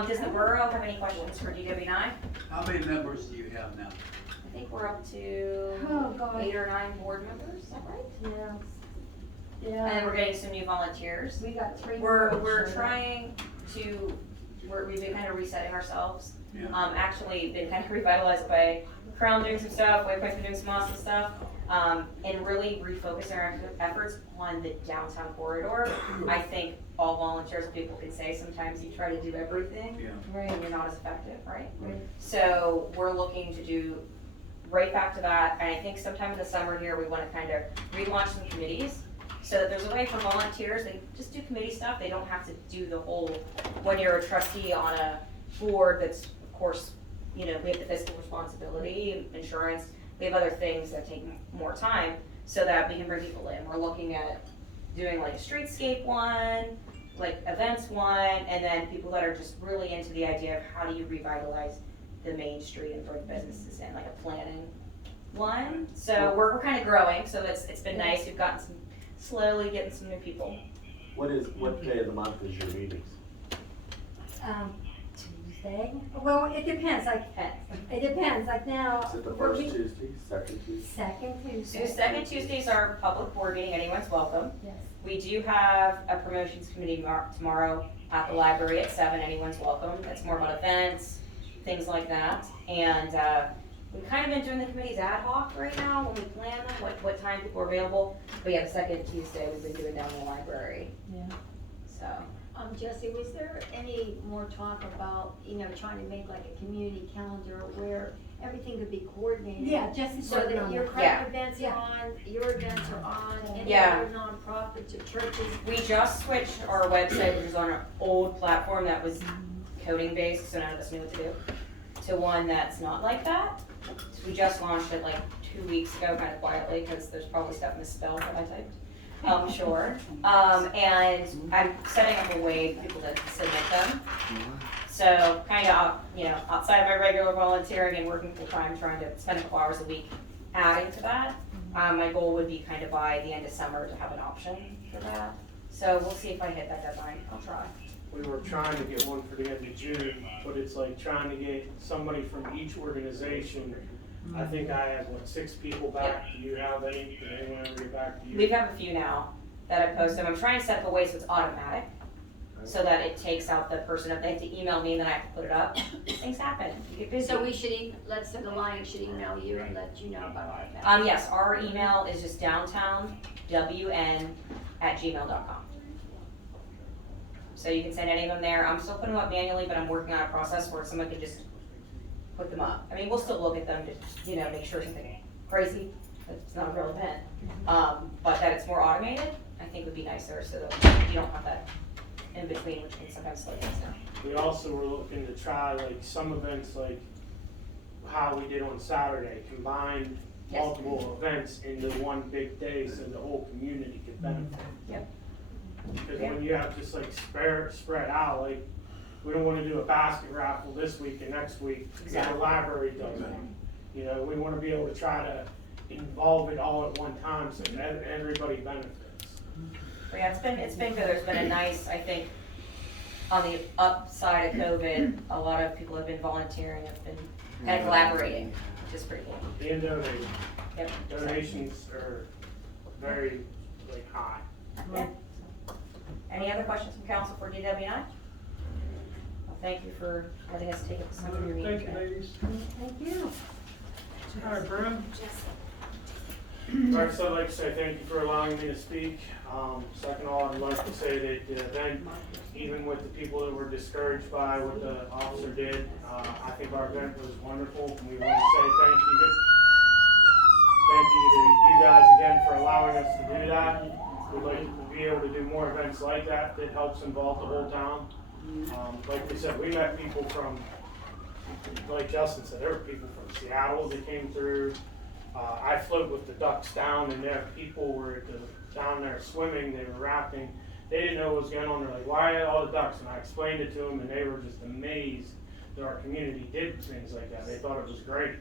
Does the borough have any questions for DWNI? How many members do you have now? I think we're up to Oh, God. 8 or 9 board members, is that right? Yeah. And then we're Yeah, getting some new volunteers. we got 3. We're more. trying to, we've been kind of resetting ourselves. Yeah. Actually been kind of revitalized by Crown doing some stuff, Waypoint's been doing some awesome stuff, and really refocusing our efforts on the downtown corridor. I think all volunteers, people can say sometimes you try to do everything Yeah. and you're not as effective, right? So we're looking to do right back to that, and I think sometime in the summer here, we wanna kind of relaunch some committees, so that there's a way for volunteers, they just do committee stuff, they don't have to do the whole, when you're a trustee on a board that's, of course, you know, we have the fiscal responsibility, insurance, we have other things that take more time, so that we can bring people in. We're looking at doing like a streetscape one, like events one, and then people that are just really into the idea of how do you revitalize the main street and bring businesses in, like a planning one. So we're kind of growing, so it's been nice, we've gotten some, slowly getting some new people. What day of the month is your meetings? Tuesday, well, it depends, like, it depends, like now. Is it the we're first meet- Tuesday, second Tuesday? Second Tuesday. So second Tuesdays are public board meeting, anyone's welcome. Yes. We do have a promotions committee tomorrow at the library at 7, anyone's welcome. That's more about events, things like that. And we've kind of been doing the committees ad hoc right now when we plan them, what time people are available. But yeah, the second Tuesday we've been doing down in the library, Yeah. so. Jesse, was there any more talk about, trying to make like a community calendar where everything could be coordinated? Yeah, Jesse's So working that on your that. Yeah. craft events are Yeah. on, your events are on, any Yeah. other nonprofits or churches. We just switched our website, which was on our old platform that was coding based, so none of us knew what to do, to one that's not like that. So we just launched it like 2 weeks ago, kind of quietly, because there's probably stuff misspelled that I typed. Sure. And I'm setting up a way for people to submit them. So kind of, outside of my regular volunteering and working full time, trying to spend a couple hours a week adding to that. My goal would be kind of by the end of summer to have an option for that. So we'll see if I hit that deadline. I'll try. we were trying to get one for the end of June, but it's like trying to get somebody from each organization. I think I have, 6 people back. Do you have any? Did anyone ever get back to you? We have a few now that have posted. I'm trying to set up a way so it's automatic, so that it takes out the person, if they have to email me and then I have to put it up. Things happen, you get busy. So we should, let's say the Lion should email you and let you know about our event. Yes, our email is just downtownwn@gmail.com. So you can send any of them there. I'm still putting them up manually, but I'm working on a process where someone can just put them up. I mean, we'll still look at them to, make sure something crazy, that it's not a real event. But that it's more automated, I think would be nicer, so that you don't have that in between, which can sometimes slow things down. We also were looking to try some events like how we did on Saturday, combined Yes. multiple events into one big day so the whole community could benefit. Yep. Because when you have just spread out, we don't wanna do a basket raffle this week and next week, Exactly. the library does it. We wanna be able to try to involve it all at one time so that everybody benefits. But yeah, it's been good. There's been a nice, I think, on the upside of COVID, a lot of people have been volunteering, have been kind of collaborating, which is pretty cool. And donating. Yep. Donations are very, high. Yeah. Any other questions from council for DWNI? Well, thank you for letting us take up some of your meeting Thank you, today. ladies. Thank you. All right, Brim? First, I'd like to say thank you for allowing me to speak. Second of all, I'd like to say that the event, even with the people that were discouraged by what the officer did, I think our event was wonderful. And we want to say thank you to you guys again for allowing us to do that. We'd like to be able to do more events like that helps involve the whole town. Like we said, we met people from, like Justin said, there were people from Seattle that came through. I float with the ducks down, and there people were down there swimming, they were rafting. They didn't know what was going on. They're like, why are all the ducks? And I explained it to them, and they were just amazed that our community did things like that. They thought it was great.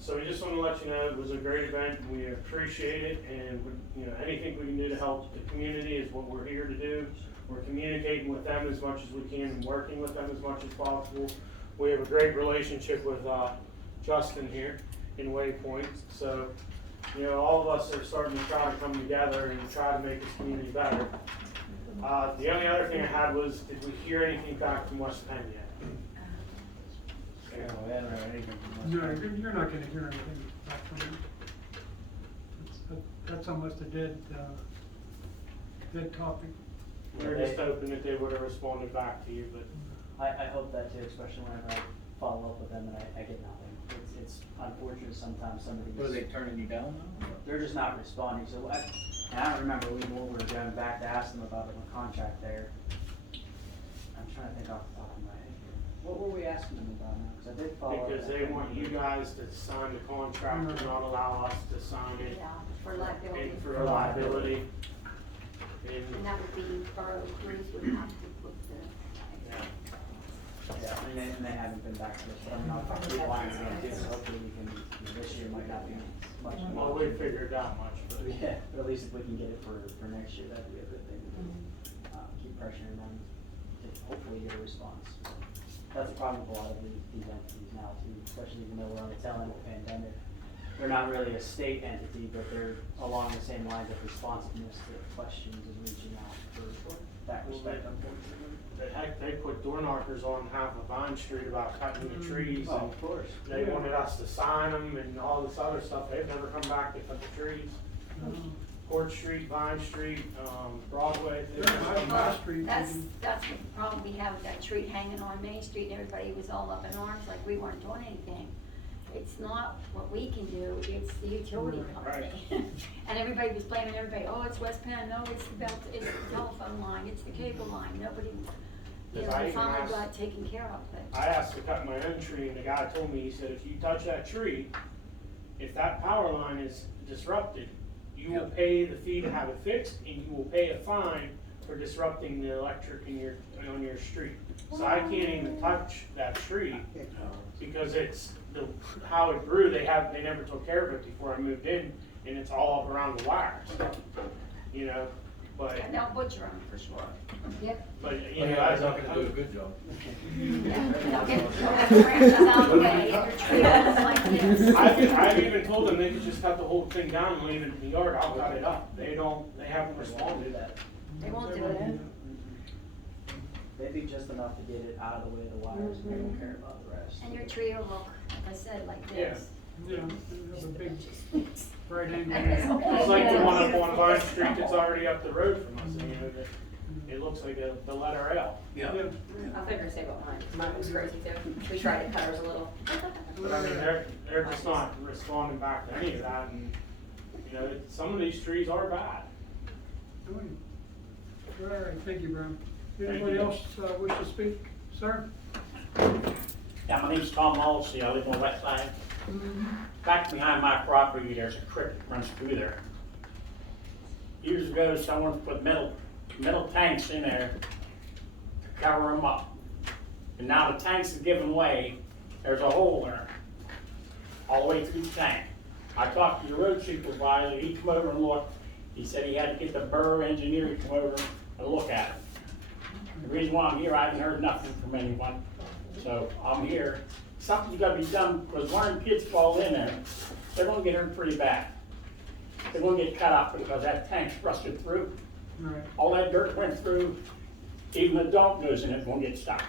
So we just want to let you know it was a great event. We appreciate it, and anything we can do to help the community is what we're here to do. We're communicating with them as much as we can and working with them as much as possible. We have a great relationship with Justin here in Waypoint. So, all of us are starting to try to come together and try to make this community better. The only other thing I had was, did we hear anything back from West Penn yet? No, you're not gonna hear anything back from them. That's almost a dead topic. We're just hoping that they would have responded back to you, but I hope that too, especially whenever I follow up with them and I get nothing. It's unfortunate sometimes some of these. What, are they turning you down now? They're just not responding, so and I don't remember we were going back to ask them about the contract there. I'm trying to think off the top of my head here. What were we asking them about now? Because I did follow up. because they want you guys to sign the contract and not allow us to sign it. Yeah, for liability. And for liability. And that would be Borough Crews would have to put the. Yeah. Yeah, and they haven't been back to us, but I'm not keep lines again too, so hopefully we can, this year might not be much. Well, we figured out much, but. Yeah, but at least if we can get it for next year, that'd be a good thing. Keep pressuring them to hopefully get a response. That's a problem with a lot of these entities now too, especially even though we're on the tail end of the pandemic. They're not really a state entity, but they're along the same lines of responsiveness to questions and reaching out for that respect, unfortunately. They put door knockers on half of Vine Street about cutting the trees. Oh, And of course. they wanted us to sign them and all this other stuff. They've never come back to cut the trees. Court Street, Vine Street, Broadway. they've never come back. That's the problem we have with that tree hanging on Main Street, and everybody was all up in arms like we weren't doing anything. It's not what we can do, it's the utility company. And everybody was blaming everybody, oh, it's West Penn, no, it's the belt, it's the telephone line, it's the cable line, nobody, we finally got it taken care of, but. I asked to cut my own tree, and the guy told me, he said, if you touch that tree, if that power line is disrupted, you will pay the fee to have it fixed, and you will pay a fine for disrupting the electric on your street. So I can't even touch that tree, because it's how it grew, they never took care of it before I moved in, and it's all up around the wires. but, And they'll butcher them for sure. Yep. but, you Yeah, know, guys not gonna do a good job. They'll get the branches out of the way, and your tree looks like this. I've even told them they could just cut the whole thing down and leave it in the yard, I'll cut it up. They haven't responded. They won't do it. They do just enough to get it out of the way of the wires, and they don't care about the rest. And your tree will look, like I said, like Yeah. this. Yeah, have a big right angle. It's like the one up on Vine Street that's already up the road from us, and, you know, it looks like the letter L. Yeah. I'll figure to say about mine, 'cause mine was crazy too. We tried to cut ours a little. But I mean, they're just not responding back to any of that, and, you know, some of these trees are bad. All right, thank you, Brown. Thank Anybody you. else wish to speak? Sir? Yeah, my name's Tom Halsey, I live on the west side. Back behind my property, there's a creek that runs through there. Years ago, someone put metal tanks in there to cover them up. And now the tanks are giving way, there's a hole there, all the way through the tank. I talked to the road supervisor, he come over and looked, he said he had to get the borough engineer to come over and look at it. The reason why I'm here, I haven't heard nothing from anyone, so I'm here. Something's gotta be done, because when kids fall in there, they're gonna get hurt pretty bad. They're gonna get cut up because that tank's rusted through. Right. All that dirt went through, even the dog goes in it, won't get stuck.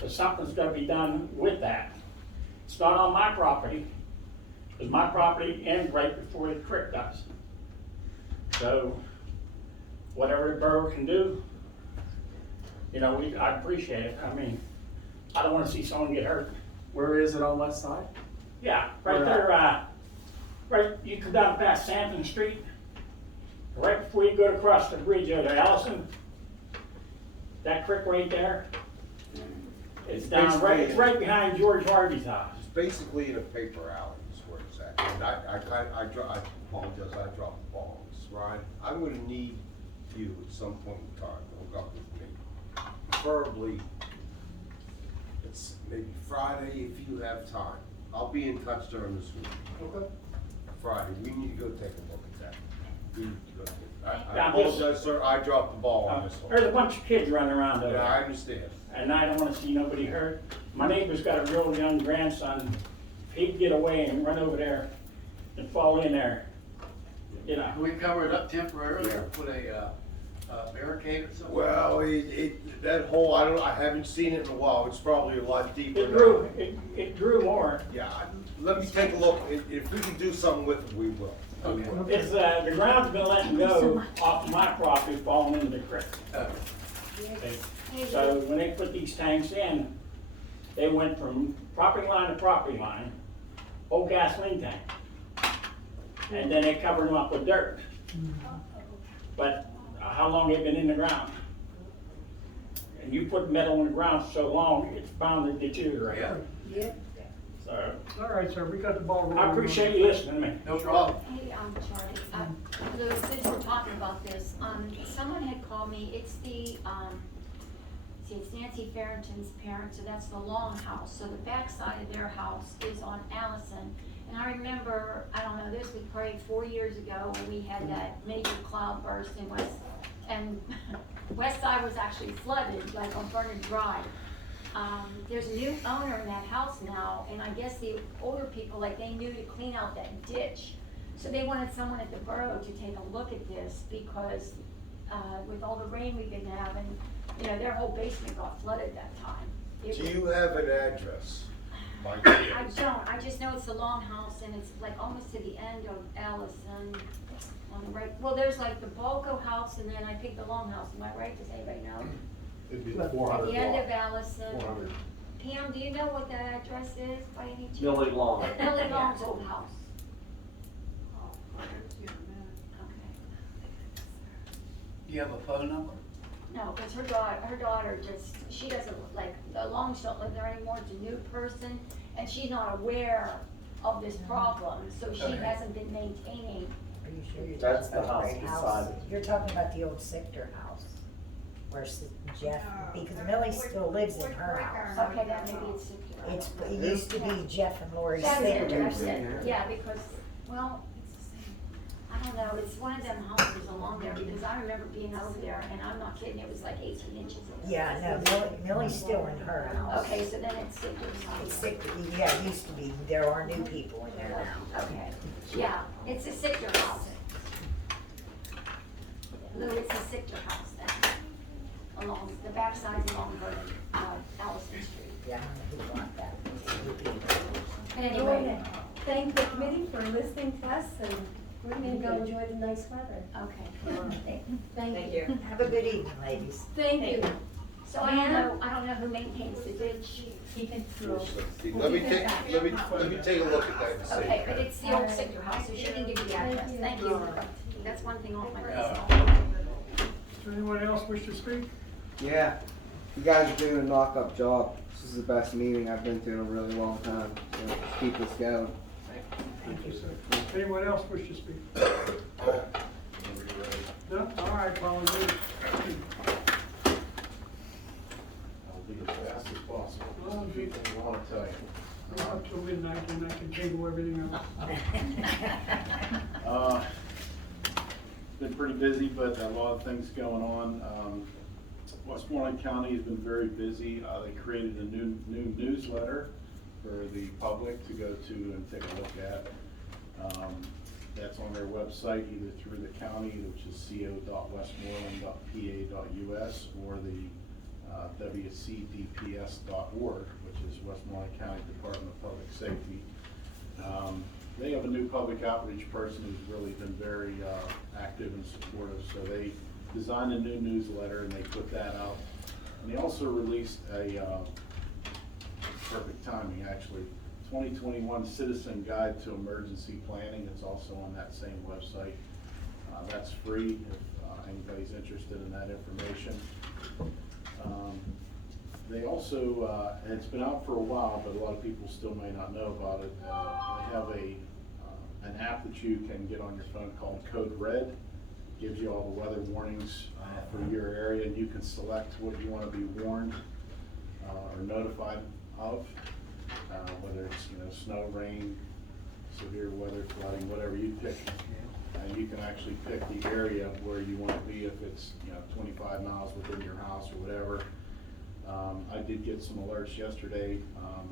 So something's gotta be done with that. It's not on my property, because my property ends right before the creek does. So, whatever the borough can do, you know, I appreciate it. I mean, I don't wanna see someone get hurt. Where is it on West Side? Yeah, right Where there, right, you come down past Sampson Street, right before you go across the bridge over to Allison, that creek right there, it's down, right, it's right behind George Harvey's house. It's basically in a paper alley is where it's at. And I apologize, I dropped the ball on this, Ryan. I'm gonna need you at some point in time to hook up with me. Preferably, it's maybe Friday if you have time. I'll be in touch during this week. Okay. Friday, we need to go take a look at that. We need to go take I apologize, sir, I dropped the ball on this one. There's a bunch of kids running around over there. Yeah, I understand. And I don't wanna see nobody hurt. My neighbor's got a real young grandson, if he'd get away and run over there and fall in there, you know. We cover it up temporarily or put a barricade or something? Well, that hole, I haven't seen it in a while, it's probably a lot deeper It now. grew, it grew more. Yeah, let me take a look, if we can do something with it, we will. Okay. It's, the ground's been letting go off my property, falling into the creek. Okay. So when they put these tanks in, they went from property line to property line, old gasoline tank. And then they covered them up with dirt. But how long they've been in the ground? And you put metal in the ground so long, it's bound to deteriorate. Yeah. So, All right, sir, we got the ball rolling. I appreciate you listening to me. No problem. Hey, Charlie, since we're talking about this, someone had called me, it's it's Nancy Farrington's parents, so that's the Long House, so the back side of their house is on Allison. And I remember, I don't know, this was probably 4 years ago, when we had that major cloudburst in West Side was actually flooded, like on Bernard Drive. There's a new owner in that house now, and I guess the older people, like, they knew to clean out that ditch. So they wanted someone at the borough to take a look at this, because, with all the rain we've been having, you know, their whole basement got flooded that time. Do you have an address? I don't, I just know it's the Long House, and it's like almost to the end of Allison, on the right, well, there's like the Balco House, and then I picked the Long House, am I right, does anybody know? It'd be At 400 the end block. of Allison. 400. Pam, do you know what that address is by any chance? Billy Long. Billy Long's old house. Do you have a phone number? No, because her daughter just, she doesn't, like, the Longs don't live there anymore, it's a new person, and she's not aware of this problem, so she Okay. hasn't been maintaining. Are you sure you're That's talking the about house the beside it. You're talking about the old Sictor house, where Jeff, because Millie still lives in her house. Okay, then maybe it's secure. It used to be Jeff and Lori That's it, Sictor. that's it, yeah, because, well, I don't know, No, it's one of them houses along there, because I remember being over there, and I'm not kidding, it was like 18 inches. Yeah, no, Millie's still in her house. Okay, so then it's Sigler's house. It's sick, yeah, it used to be, there are new people in there now. Okay, yeah, it's a Sigler house. Lou, it's a Sigler house then, along, the backside's along Allison Street. Yeah, I don't know who bought that. Anyway. Thank the committee for listening to us, and we're gonna go enjoy the nice weather. Okay. Thank you. Have a good evening, ladies. Thank you. So I don't know who maintains the ditch. Let me take a look at that and see. Okay, but it's the old Sigler house, so she can give you the address. Thank you. That's one thing off my list. Is there anyone else wish to speak? Yeah, you guys are doing a knock-up job. This is the best meeting I've been to in a really long time. So keep this going. Thank you, sir. Anyone else wish to speak? No? All right, volunteer. I'll be as fast as possible. Well, There's a few things I want to tell you. We're up till midnight, and I can table everything else. Been pretty busy, but a lot of things going on. Westmoreland County has been very busy. They created a new newsletter for the public to go to and take a look at. That's on their website, either through the county, which is co.westmoreland.pa.us, or the wcdps.org, which is Westmoreland County Department of Public Safety. They have a new public outreach person who's really been very active and supportive, so they designed a new newsletter and they put that out. And they also released a perfect timing, actually, 2021 Citizen Guide to Emergency Planning. It's also on that same website. That's free if anybody's interested in that information. They also, and it's been out for a while, but a lot of people still may not know about it. They have an app that you can get on your phone called Code Red. Gives you all the weather warnings for your area, and you can select what you want to be warned or notified of, whether it's snow, rain, severe weather, flooding, whatever you pick. And you can actually pick the area where you want to be, if it's 25 miles within your house or whatever. I did get some alerts yesterday of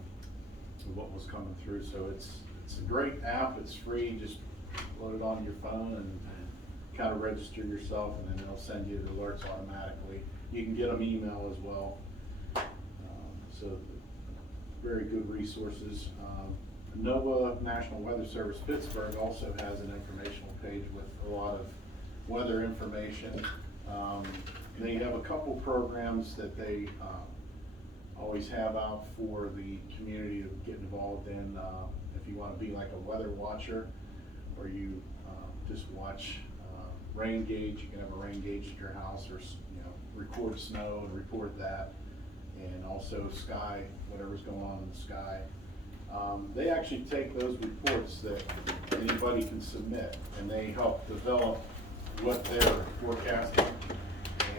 what was coming through, so it's a great app. It's free. Just load it on your phone and kind of register yourself, and then they'll send you the alerts automatically. You can get them email as well. So very good resources. NOAA, National Weather Service Pittsburgh, also has an informational page with a lot of weather information. They have a couple programs that they always have out for the community to get involved in. If you want to be like a weather watcher, where you just watch rain gauge, you can have a rain gauge at your house, or record snow and report that, and also sky, whatever's going on in the sky. They actually take those reports that anybody can submit, and they help develop what they're forecasting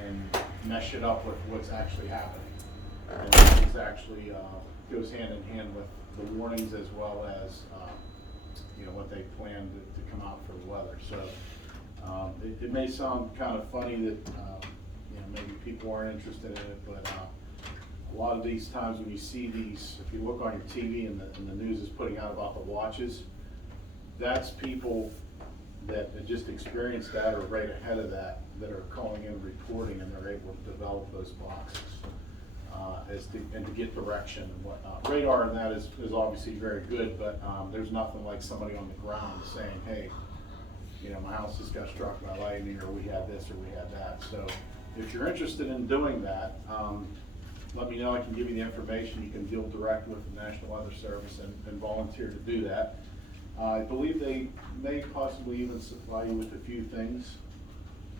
and mesh it up with what's actually happening. And that is actually goes hand in hand with the warnings, as well as what they plan to come out for the weather. So it may sound kind of funny that maybe people aren't interested in it, but a lot of these times when you see these, if you look on your TV and the news is putting out about the watches, that's people that just experienced that or right ahead of that are calling in reporting, and they're able to develop those boxes and to get direction and whatnot. Radar and that is obviously very good, but there's nothing like somebody on the ground saying, hey, my house just got struck by lightning, or we had this or we had that. So if you're interested in doing that, let me know. I can give you the information. You can deal direct with the National Weather Service and volunteer to do that. I believe they may possibly even supply you with a few things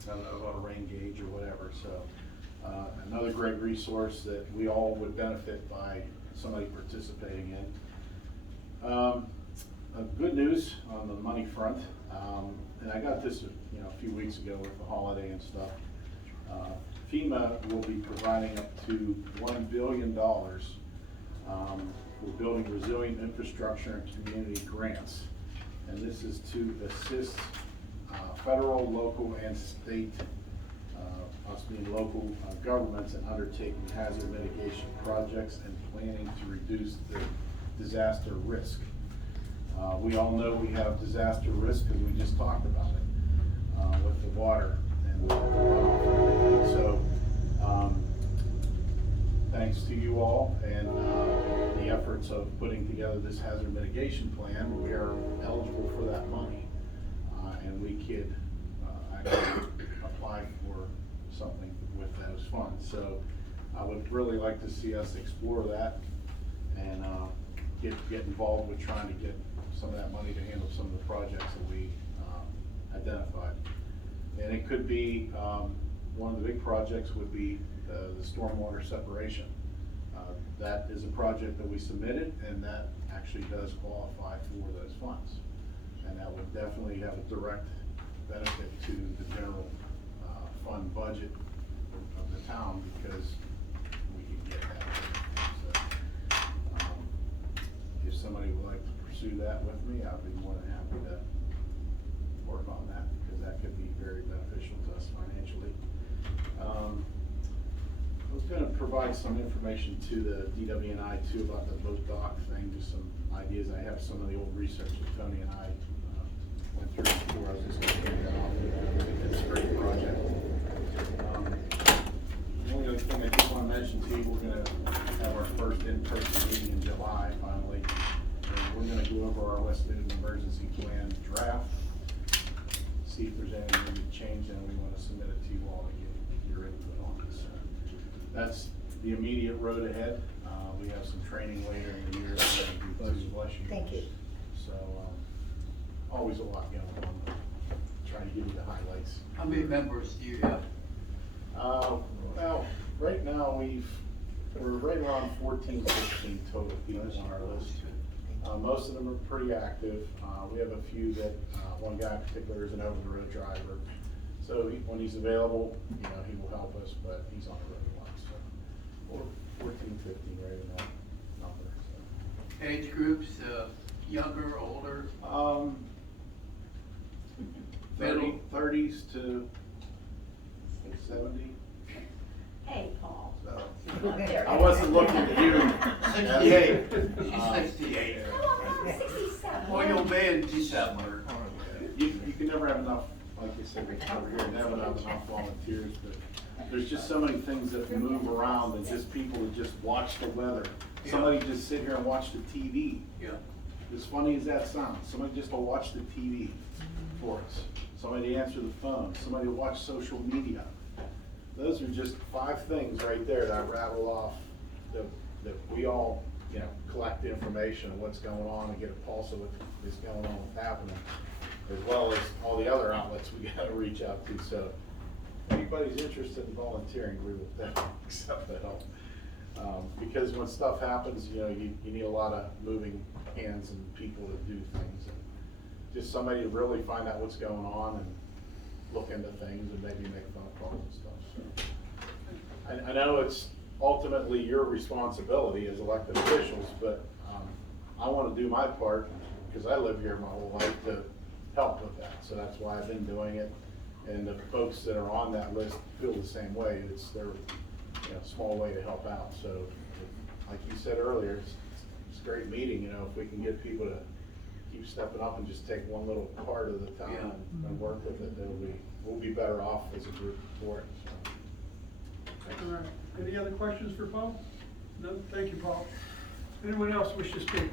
about a rain gauge or whatever. So another great resource that we all would benefit by somebody participating in. Good news on the money front, and I got this a few weeks ago with the holiday and stuff. FEMA will be providing up to $1 billion for building resilient infrastructure and community grants. And this is to assist federal, local, and state, us being local governments, and undertaking hazard mitigation projects and planning to reduce the disaster risk. We all know we have disaster risk because we just talked about it with the water and the runoff. So thanks to you all and the efforts of putting together this hazard mitigation plan, we are eligible for that money. And we could actually apply for something with those funds. So I would really like to see us explore that and get involved with trying to get some of that money to handle some of the projects that we identified. And it could be, one of the big projects would be the stormwater separation. That is a project that we submitted, and that actually does qualify for those funds. And that would definitely have a direct benefit to the general fund budget of the town, because we can get that. So, if somebody would like to pursue that with me, I'd be more than happy to work on that, because that could be very beneficial to us financially. I was going to provide some information to the DWNI too about the boat dock thing, just some ideas. I have some of the old research that Tony and I went through before. I was just going to hand that off to them. I think that's a great project. The only other thing I just want to mention to you, we're going to have our first in-person meeting in July finally. And we're going to go over our West Newton emergency plan draft, see if there's anything to change, and we want to submit it to you all to get your input on this. That's the immediate road ahead. We have some training later in the year. Thank you. So, always a lot going on, but trying to give you the highlights. How many members do you have? Well, right now we're right around 14, 15 total people on our list. Most of them are pretty active. We have a few that, one guy in particular is an over-the-road driver. So when he's available, he will help us, but he's on the road a lot. So we're 14, 15 right in that number. So. Age groups, younger, older? 30s to 70. Hey, Paul. So, I wasn't looking at you. 68. He's 68. Come on, 67. Well, you'll be in December. You can never have enough, like you said, over here, never have enough volunteers, but there's just so many things that move around, and just people that just watch the weather. Somebody just sit here and watch the TV. Yeah. As funny as that sounds, somebody just will watch the TV for us. Somebody to answer the phone, somebody to watch social media. Those are just 5 things right there that I rattle off that we all, collect the information of what's going on and get a pulse of what is going on, what's happening, as well as all the other outlets we got to reach out to. So if anybody's interested in volunteering, we will definitely accept the help. Because when stuff happens, you need a lot of moving hands and people to do things. And just somebody to really find out what's going on and look into things and maybe make phone calls and stuff. So I know it's ultimately your responsibility as elected officials, but I want to do my part because I live here my whole life to help with that. So that's why I've been doing it. And the folks that are on that list feel the same way. It's their small way to help out. So like you said earlier, it's a great meeting. If we can get people to keep stepping up and just take one little part of the town and work with it, we'll be better off as a group for it. So. All right. Any other questions for Paul? No? Thank you, Paul. Anyone else wish to speak?